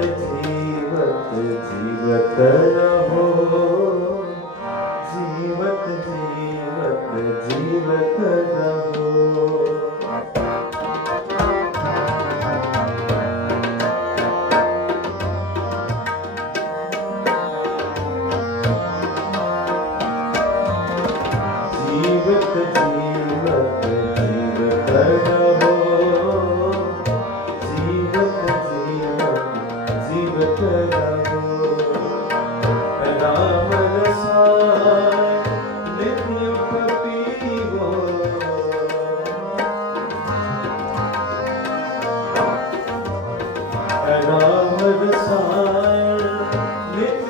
જીવત જીવત જીવત રહો જીવત જીવત જીવત રહો হবে